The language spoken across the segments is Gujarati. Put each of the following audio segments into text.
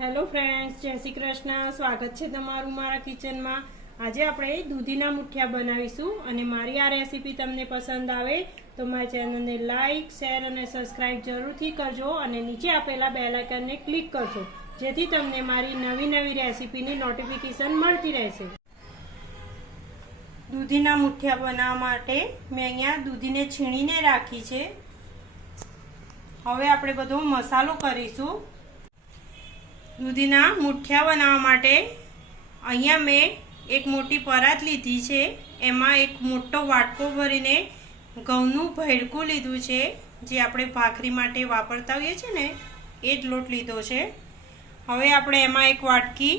હેલો ફ્રેન્ડ્સ, જય શ્રી કૃષ્ણ. સ્વાગત છે તમારું મારા કિચનમાં. આજે આપણે દૂધીના મુઠિયા બનાવીશું અને મારી આ રેસીપી તમને પસંદ આવે તો મારી ચેનલને લાઈક, શેર અને સબસ્ક્રાઈબ જરૂરથી કરજો અને નીચે આપેલા બેલ આઇકનને ક્લિક કરજો જેથી તમને મારી નવી રેસીપીની નોટિફિકેશન મળતી રહેશે. દૂધીના મુઠિયા બનાવવા માટે મેં અહીંયા દૂધીને છીણીને રાખી છે. હવે આપણે બધો મસાલો કરીશું. દૂધીના મુઠિયા બનાવવા માટે અહીંયા મેં એક મોટી પરાત લીધી છે. એમાં એક મોટો વાટકો ભરીને ઘઉંનું ભેળકું લીધું છે, જે આપણે ભાખરી માટે વાપરતા હોઈએ છીએ ને એ જ લોટ લીધો છે. હવે આપણે એમાં એક વાટકી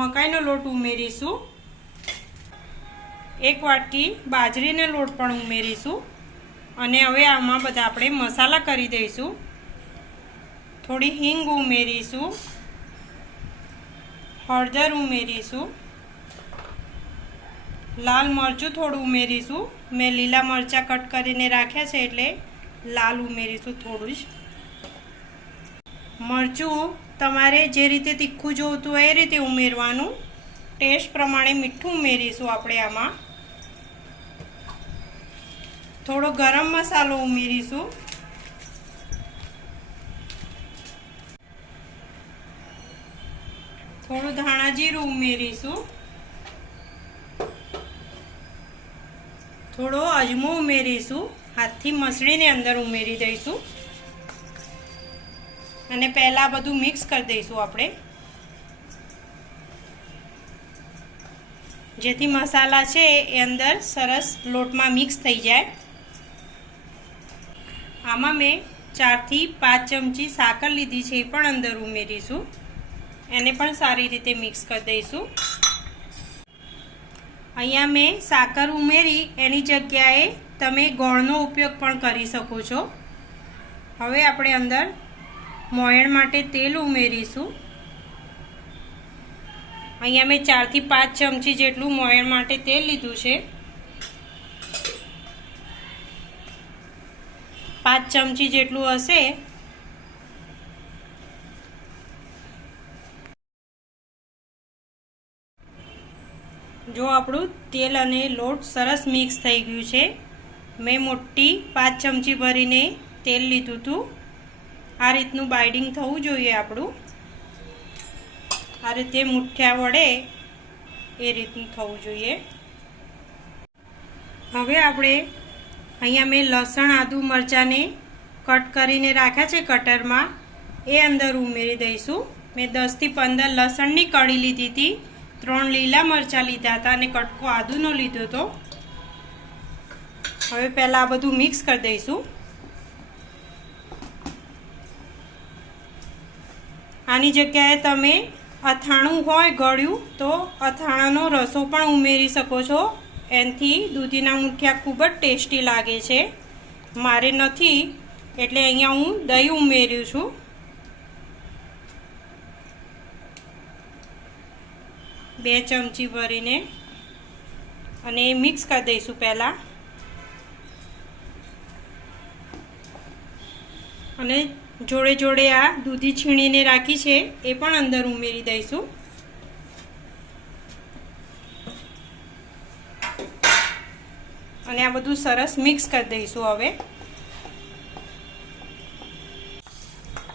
મકાઈનો લોટ ઉમેરીશું, એક વાટકી બાજરીનો લોટ પણ ઉમેરીશું અને હવે આમાં બધા આપણે મસાલા કરી દઈશું. થોડી હિંગ ઉમેરીશું, હળદર ઉમેરીશું, લાલ મરચું થોડું ઉમેરીશું. મેં લીલા મરચાં કટ કરીને રાખ્યા છે એટલે લાલ ઉમેરીશું થોડું જ. મરચું તમારે જે રીતે તીખું જોઈતું હોય એ રીતે ઉમેરવાનું. ટેસ્ટ પ્રમાણે મીઠું ઉમેરીશું આપણે આમાં. થોડો ગરમ મસાલો ઉમેરીશું. થોડું ધાણા જીરું ઉમેરીશું. થોડો અજમો ઉમેરીશું. હાથથી મસળીને અંદર ઉમેરી દઈશું અને પહેલાં બધું મિક્સ કરી દઈશું આપણે, જેથી મસાલા છે એ અંદર સરસ લોટમાં મિક્સ થઈ જાય. આમાં મેં 4 થી 5 ચમચી સાકર લીધી છે, એ પણ અંદર ઉમેરીશું. એને પણ સારી રીતે મિક્સ કરી દઈશું. અહીંયા મેં સાકર ઉમેરી એની જગ્યાએ તમે ગોળનો ઉપયોગ પણ કરી શકો છો. હવે આપણે અંદર મોયણ માટે તેલ ઉમેરીશું. અહીંયા મેં 4 થી 5 ચમચી જેટલું મોયણ માટે તેલ લીધું છે. 5 ચમચી જેટલું હશે. જો આપણું તેલ અને લોટ સરસ મિક્સ થઈ ગયું છે. મેં મોટી 5 ચમચી ભરીને તેલ લીધું હતું. આ રીતનું બાઇડિંગ થવું જોઈએ આપણું. આ રીતે મુઠ્ઠિયા વડે એ રીતનું થવું જોઈએ. હવે આપણે અહીંયા મેં લસણ, આદુ, મરચાંને કટ કરીને રાખ્યા છે કટરમાં, એ અંદર ઉમેરી દઈશું. મેં 10 થી 15 લસણની કળી લીધી હતી, 3 લીલા મરચાં લીધા હતા અને કટકો આદુનો લીધો હતો. હવે પહેલાં આ બધું મિક્સ કરી દઈશું. આની જગ્યાએ તમે અથાણું હોય ગળ્યું તો અથાણાનો રસો પણ ઉમેરી શકો છો. એનાથી દૂધીના મુઠિયા ખૂબ જ ટેસ્ટી લાગે છે. મારે નથી એટલે અહીંયા હું દહીં ઉમેર્યું છું. બે ચમચી ભરીને અને એ મિક્સ કરી દઈશું પહેલાં. અને જોડે જોડે આ દૂધી છીણીને રાખી છે એ પણ અંદર ઉમેરી દઈશું. અને આ બધું સરસ મિક્સ કરી દઈશું. હવે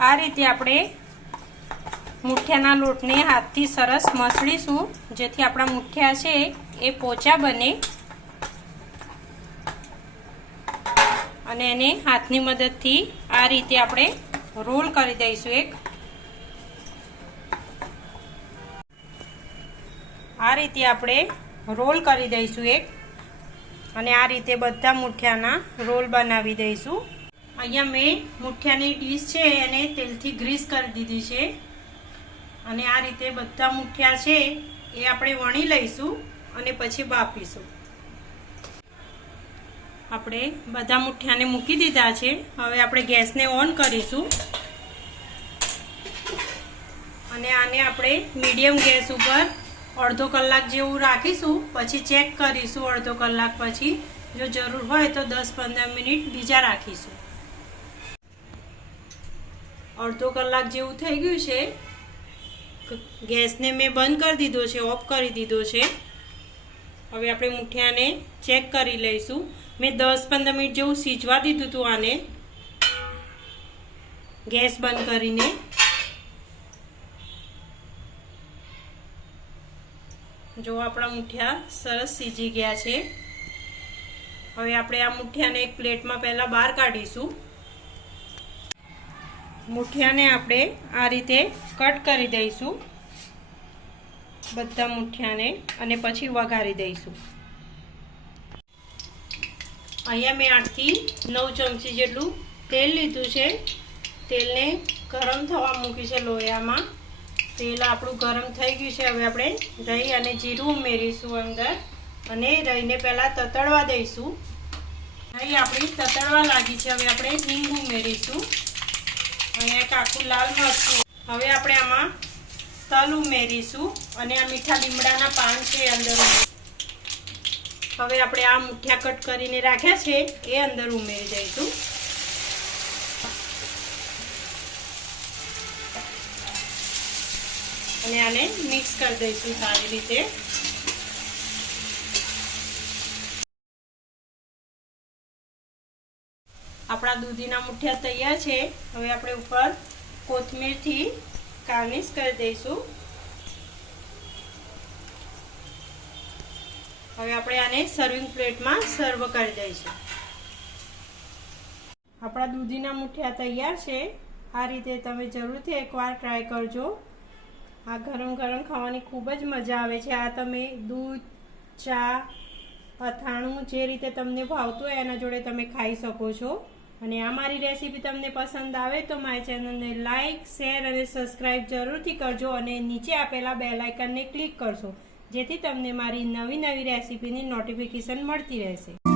આ રીતે આપણે મુઠિયાના લોટને હાથથી સરસ મસળીશું, જેથી આપણા મુઠિયા છે એ પોચા બને. અને એને હાથની મદદથી આ રીતે આપણે રોલ કરી દઈશું. આ રીતે આપણે રોલ કરી દઈશું અને આ રીતે બધા મુઠિયાના રોલ બનાવી દઈશું. અહીંયા મેં મુઠિયાની ડીશ છે એને તેલથી ગ્રીસ કરી દીધી છે અને આ રીતે બધા મુઠિયા છે એ આપણે વણી લઈશું અને પછી બાફીશું. આપણે બધા મુઠિયાને મૂકી દીધા છે. હવે આપણે ગેસને ઓન કરીશું અને આને આપણે મીડિયમ ગેસ ઉપર અડધો કલાક જેવું રાખીશું. પછી ચેક કરીશું અડધો કલાક પછી. જો જરૂર હોય તો 10-15 મિનિટ બીજા રાખીશું. અડધો કલાક જેવું થઈ ગયું છે ગેસને મેં બંધ કરી દીધો છે, ઓફ કરી દીધો છે. હવે આપણે મુઠિયાને ચેક કરી લઈશું. મેં 10-15 મિનિટ જેવું સીજવા દીધું હતું આને ગેસ બંધ કરીને. જો આપણા મુઠિયા સરસ સીજી ગયા છે. હવે આપણે આ મુઠિયાને એક પ્લેટમાં પહેલાં બહાર કાઢીશું. મુઠિયાને આપણે આ રીતે કટ કરી દઈશું, બધા મુઠિયાને, અને પછી વઘારી દઈશું. અહીંયા મેં 8 થી 9 ચમચી જેટલું તેલ લીધું છે. તેલને ગરમ થવા મૂકી છે લોયામાં. તેલ આપણું ગરમ થઈ ગયું છે. હવે આપણે દહીં અને જીરું ઉમેરીશું અંદર, અને દહીંને પહેલાં તતડવા દઈશું. દહીં આપણી તતડવા લાગી છે. હવે આપણે હિંગ ઉમેરીશું. અહીંયા એક આખું લાલ મરચું. હવે આપણે આમાં તલ ઉમેરીશું, અને આ મીઠા લીમડાના પાન છે અંદર. હવે આપણે આ મુઠિયા કટ કરીને રાખ્યા છે એ અંદર ઉમેરી દઈશું. અને આને મિક્સ કરી દઈશું સારી રીતે. આપણા દૂધીના મુઠિયા તૈયાર છે. હવે આપણે ઉપર કોથમીરથી ગાર્નિશ કરી દઈશું. હવે આપણે આને સર્વિંગ પ્લેટમાં સર્વ કરી દઈશું. આપણા દૂધીના મુઠિયા તૈયાર છે. આ રીતે તમે જરૂરથી એકવાર ટ્રાય કરજો. આ ગરમ ગરમ ખાવાની ખૂબ જ મજા આવે છે. આ તમે દૂધ, ચા, અથાણું જે રીતે તમને ભાવતું હોય એના જોડે તમે ખાઈ શકો છો. અને આ મારી રેસીપી તમને પસંદ આવે તો મારી ચેનલને લાઇક, શેર અને સબસ્ક્રાઈબ જરૂરથી કરજો, અને નીચે આપેલા બેલ આઇકનને ક્લિક કરશો, જેથી તમને મારી નવી રેસીપીની નોટિફિકેશન મળતી રહેશે.